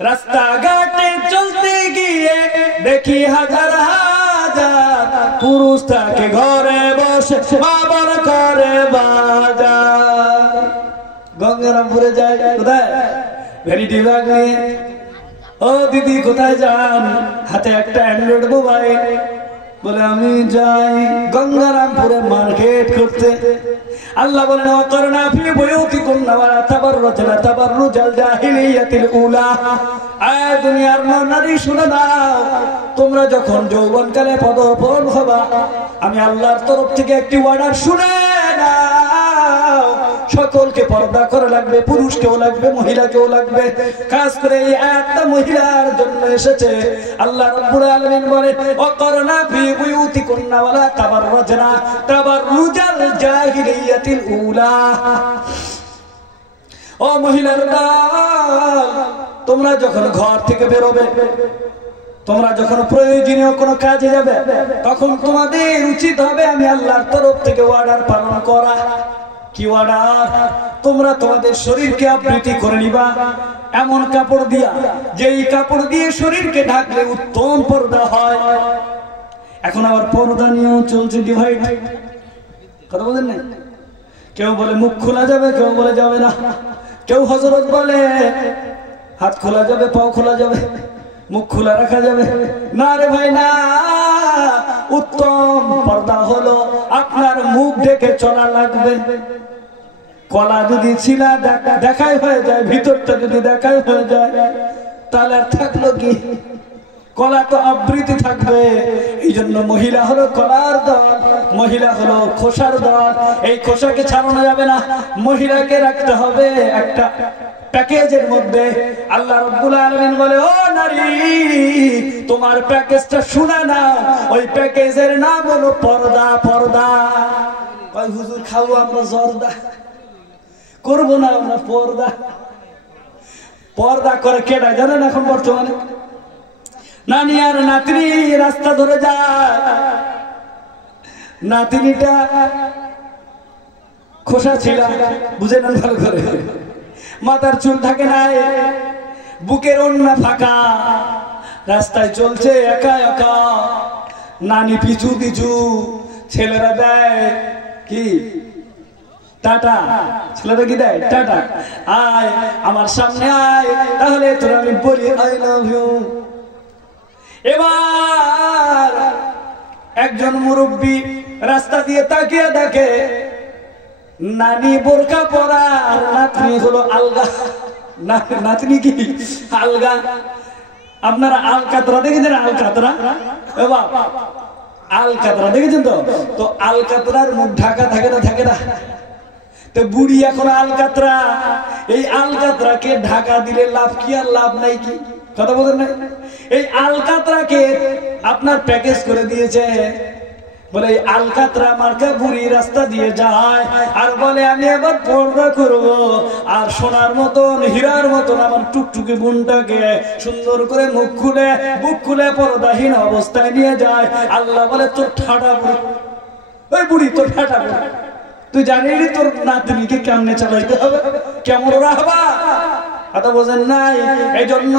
রাস্তাঘাটে চলতে গিয়ে দেখি হাজার হাজার পুরুষ থাকে ঘরে বসে, বাবার করে বাজার। গঙ্গারামপুরে যায়, কোথায়? ভ্যানিটি ব্যাগ নিয়ে। ও দিদি কোথায় যান? হাতে একটা অ্যান্ড্রয়েড মোবাইল। বলে আমি যাই গঙ্গারামপুরে মার্কেট করতে। আল্লাহ বলেন, অকরনা ফি বুয়ুতিকুন্না ওয়ালা তাবাররুজনা তাবাররুজাল জাহিলিয়াতিল উলা। আয় দুনিয়ার নারী শুনে দাও, তোমরা যখন যৌবনকালে পদার্পণ হবা, আমি আল্লাহর তরফ থেকে একটি অর্ডার শুনে নাও। সকলকে পর্দা করা লাগবে, পুরুষকেও লাগবে, মহিলাকেও লাগবে। খাস করে এই আয়াতটা মহিলার জন্য এসেছে। আল্লাহ রাব্বুল আলামিন বলেন, ওয়াকরনা ফি বুয়ুতিকুন্না ওয়ালা তাবাররুজনা তাবাররুজাল জাহিলিয়াতিল উলা। ও মহিলার দল, তোমরা যখন ঘর থেকে বেরোবে, তোমরা যখন প্রয়োজনীয় কোনো কাজে যাবে, তখন তোমাদের উচিত হবে আমি আল্লাহর তরফ থেকে অর্ডার পালন করা। কি অর্ডার? তোমরা তোমাদের শরীরকে আবৃত করে নিবা এমন কাপড় দিয়া, যেই কাপড় দিয়ে শরীরকে ঢাকলে উত্তম পর্দা হয়। এখন আবার পর্দা নিয়েও চলছে ডিভাইড। কথা বলেন না? কেউ বলে মুখ খোলা যাবে, কেউ বলে যাবে না। কেউ হযরত বলে হাত খোলা যাবে, পাও খোলা যাবে, মুখ খোলা রাখা যাবে। না রে ভাই না, উত্তম পর্দা হলো আপনার মুখ ঢেকে চলা লাগবে। কলা যদি ছিলা দেখাই হয়ে যায়, ভিতরটা যদি দেখাই হয়ে যায়, তাহলে আর থাকলো কি? কলা তো আবৃতি থাকবে। এই জন্য মহিলা হলো কলার দল, মহিলা হলো খোসার দল। এই খোসাকে ছাড়ানো যাবে না, মহিলাকে রাখতে হবে একটা প্যাকেজের মধ্যে। আল্লাহ রাব্বুল আলামিন বলে, ও নারী, তোমার প্যাকেজটা শুনে নাও, ওই প্যাকেজের নাম হলো পর্দা। পর্দা কয় হুজুর খাবো আমরা জর্দা, করবো না আমরা পর্দা। পর্দা করে কেডা জানেন? এখন বর্তমানে নানি আর নাতনি রাস্তা ধরে যায়, নাতনিটা খোসা ছিল, বুঝে না ভালো করে, মাথার চুল থাকে নাই, বুকের ওন্না ফাঁকা, রাস্তায় চলছে একা একা, নানি পিছু পিছু, ছেলেরা দেয় কি টাটা, ছেলেরা কি দেয় টাটা, আয় আমার সামনে আয়, তাহলে তোর আমি বলি আই লাভ ইউ। এবার একজন মুরব্বী রাস্তা দিয়ে তাকিয়ে দেখে নানি বোরকা পরা আর নাতনি হলো আলগা। নাতনি কি আলগা? আপনারা আলকাতরা দেখেছেন? আলকাতরা আলকাতরা দেখেছেন তো? তো আলকাতরার মুখ ঢাকা থাকে না? থাকে না? তো বুড়ি এখন আলকাতরা, এই আলকাতরাকে ঢাকা দিলে লাভ কি আর লাভ নাই কি? কথা বলেন না? এই আলকাতরাকে আপনার প্যাকেজ করে দিয়েছে, বলে এই আলকাতরা মার্কা বুড়ি রাস্তা দিয়ে যায় আর বলে আমি এবার পর্দা করব, আর সোনার মতন হীরার মতন আমার টুকটুকি বোনটাকে সুন্দর করে মুখ খুলে বুক খুলে পর্দাহীন অবস্থায় নিয়ে যায়। আল্লাহ বলে তোর ঠাডা বুড়ি, ওই বুড়ি তোর ঠাডা বুড়ি, তুই জানিস তোর নাতনিকে কেমনে চালাইতে হবে, কেমন রাখবা? কথা বোঝেন নাই? এই জন্য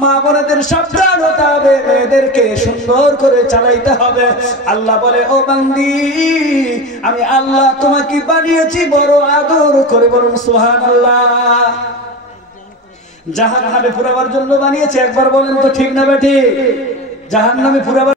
মা বোনেদের সাবধান হতে হবে, মেয়েদেরকে সুন্দর করে চালাইতে হবে। আল্লাহ বলে, ও বান্দি, আমি আল্লাহ তোমাকে বানিয়েছি বড় আদর করে, বলুন সুবহানাল্লাহ। জাহান্নামে পুরাবার জন্য বানিয়েছে, একবার বলেন তো ঠিক না বেঠিক? জাহান্নামে পুরাবার